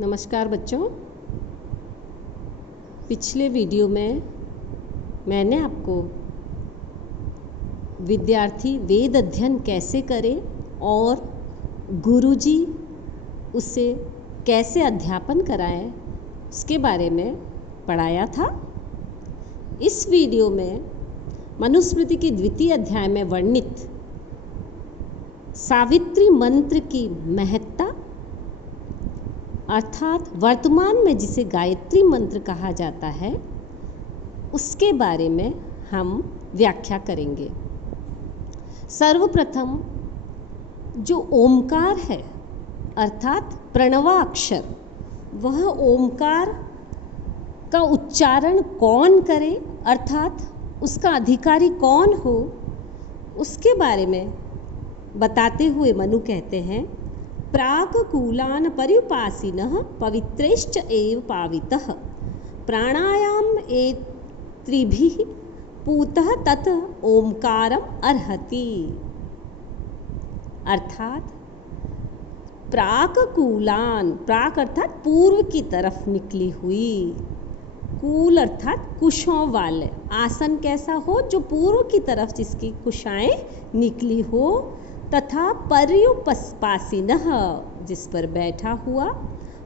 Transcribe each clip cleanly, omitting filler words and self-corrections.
नमस्कार बच्चों। पिछले वीडियो में मैंने आपको विद्यार्थी वेद अध्ययन कैसे करे और गुरुजी उसे कैसे अध्यापन कराएं उसके बारे में पढ़ाया था। इस वीडियो में मनुस्मृति की द्वितीय अध्याय में वर्णित सावित्री मंत्र की महत्ता अर्थात वर्तमान में जिसे गायत्री मंत्र कहा जाता है उसके बारे में हम व्याख्या करेंगे। सर्वप्रथम जो ओमकार है अर्थात प्रणवाक्षर, वह ओमकार का उच्चारण कौन करे अर्थात उसका अधिकारी कौन हो, उसके बारे में बताते हुए मनु कहते हैं, प्राककूलान् पर्युपासिनः पवित्रैश्च एव पावितः प्राणायाम एत्रिभिः पूतः तत् ओंकारम अर्हति। अर्थात प्राककूलान्, प्राक अर्थात पूर्व की तरफ निकली हुई, कूल अर्थात कुशों वाले, आसन कैसा हो जो पूर्व की तरफ जिसकी कुशाएं निकली हो, तथा पर्युपासिनः जिस पर बैठा हुआ,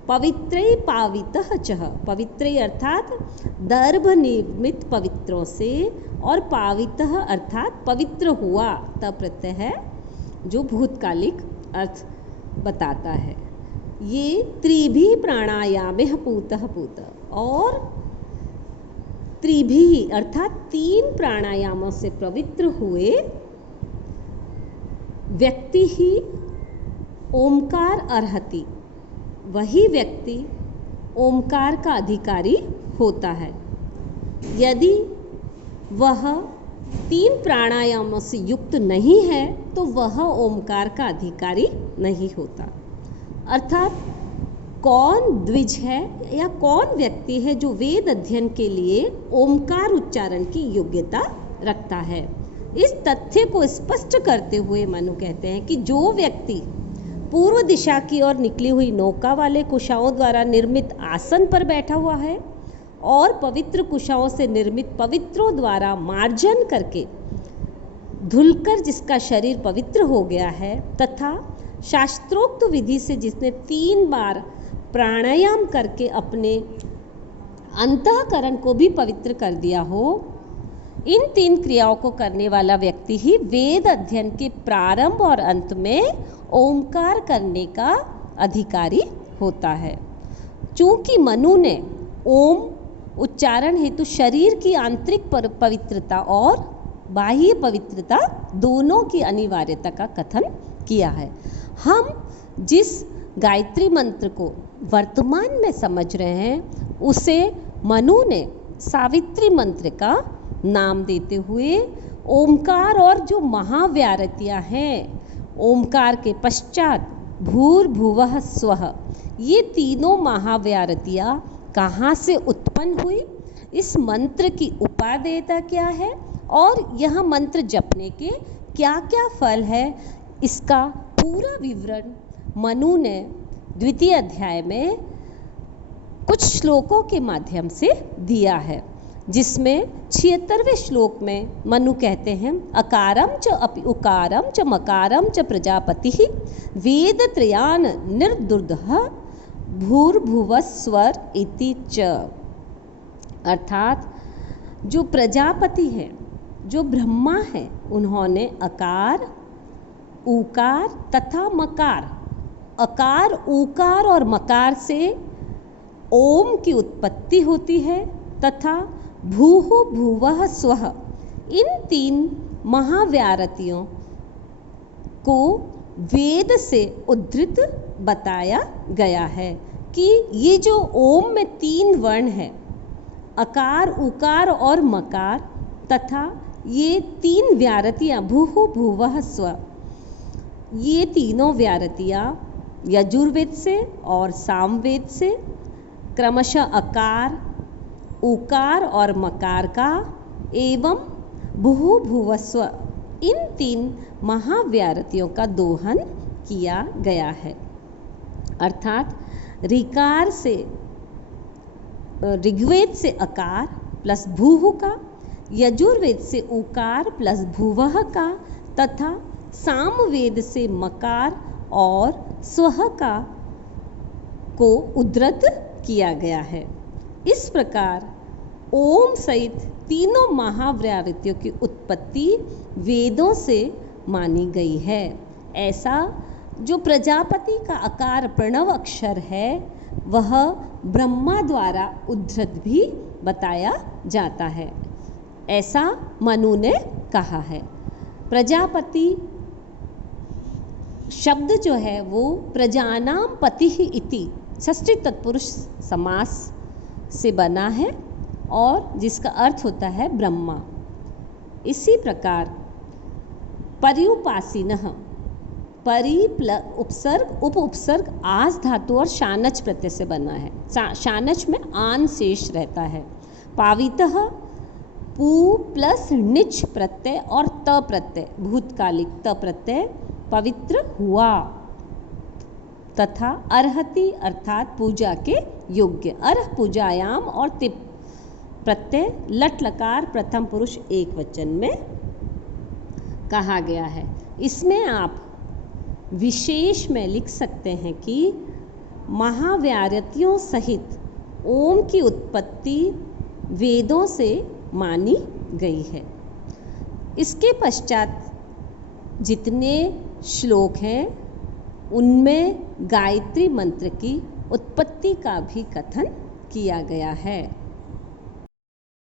पवित्रै पावितः चः, पवित्रै अर्थात दर्भ निर्मित पवित्रों से, और पावितः अर्थात पवित्र हुआ, तब प्रत्यय है जो भूतकालिक अर्थ बताता है। ये त्रिभी प्राणायामेह पूतः पूत, और त्रिभी अर्थात 3 प्राणायामों से पवित्र हुए व्यक्ति ही ओमकार अर्हति, वही व्यक्ति ओमकार का अधिकारी होता है। यदि वह 3 प्राणायामों से युक्त नहीं है तो वह ओमकार का अधिकारी नहीं होता। अर्थात कौन द्विज है या कौन व्यक्ति है जो वेद अध्ययन के लिए ओमकार उच्चारण की योग्यता रखता है, इस तथ्य को स्पष्ट करते हुए मनु कहते हैं कि जो व्यक्ति पूर्व दिशा की ओर निकली हुई नौका वाले कुशाओं द्वारा निर्मित आसन पर बैठा हुआ है और पवित्र कुशाओं से निर्मित पवित्रों द्वारा मार्जन करके धुलकर जिसका शरीर पवित्र हो गया है, तथा शास्त्रोक्त विधि से जिसने 3 बार प्राणायाम करके अपने अंतःकरण को भी पवित्र कर दिया हो, इन 3 क्रियाओं को करने वाला व्यक्ति ही वेद अध्ययन के प्रारंभ और अंत में ओमकार करने का अधिकारी होता है। चूंकि मनु ने ओम उच्चारण हेतु शरीर की आंतरिक पवित्रता और बाह्य पवित्रता दोनों की अनिवार्यता का कथन किया है, हम जिस गायत्री मंत्र को वर्तमान में समझ रहे हैं उसे मनु ने सावित्री मंत्र का नाम देते हुए ओमकार और जो महाव्यारतियाँ हैं, ओमकार के पश्चात भूर्भुवः स्वः, ये तीनों महाव्यारतियाँ कहाँ से उत्पन्न हुई, इस मंत्र की उपादेयता क्या है और यह मंत्र जपने के क्या क्या फल है, इसका पूरा विवरण मनु ने द्वितीय अध्याय में कुछ श्लोकों के माध्यम से दिया है, जिसमें 76वें श्लोक में मनु कहते हैं, अकारम च अपि उकारम च मकारम च प्रजापति वेद त्रयान निर्दुर्दः भूर्भुवस्वर इति च। अर्थात जो प्रजापति हैं, जो ब्रह्मा हैं, उन्होंने अकार, उकार तथा मकार, अकार, उकार और मकार से ओम की उत्पत्ति होती है, तथा भूः भुवः स्वः, इन 3 महाव्यारतियों को वेद से उद्धृत बताया गया है कि ये जो ओम में 3 वर्ण है, अकार, उकार और मकार, तथा ये 3 व्यारतियाँ भूः भुवः स्व, ये तीनों व्यारतियाँ यजुर्वेद से और सामवेद से क्रमशः अकार, उकार और मकार का एवं भूः भुवस्व, इन 3 महाव्यारतियों का दोहन किया गया है। अर्थात ऋकार से ऋग्वेद से अकार प्लस भूः का, यजुर्वेद से उकार प्लस भुवः का तथा सामवेद से मकार और स्वः का को उद्धृत किया गया है। इस प्रकार ओम सहित तीनों महाव्याहृतियों की उत्पत्ति वेदों से मानी गई है। ऐसा जो प्रजापति का आकार प्रणव अक्षर है वह ब्रह्मा द्वारा उद्धृत भी बताया जाता है, ऐसा मनु ने कहा है। प्रजापति शब्द जो है वो प्रजानाम पति इति षष्ठी तत्पुरुष समास से बना है और जिसका अर्थ होता है ब्रह्मा। इसी प्रकार पर्युपासिनः परि उपसर्ग उप उपसर्ग आस धातु और शानच प्रत्यय से बना है। शानच में आन शेष रहता है। पावितः पू प्लस निच प्रत्यय और त प्रत्यय भूतकालिक त प्रत्यय पवित्र हुआ तथा अर्हति अर्थात पूजा के योग्य। अर्ह पूजायाम और तिप प्रत्यय लट लकार प्रथम पुरुष एक वचन में कहा गया है। इसमें आप विशेष में लिख सकते हैं कि महाव्याहृतियों सहित ओम की उत्पत्ति वेदों से मानी गई है। इसके पश्चात जितने श्लोक हैं उनमें गायत्री मंत्र की उत्पत्ति का भी कथन किया गया है।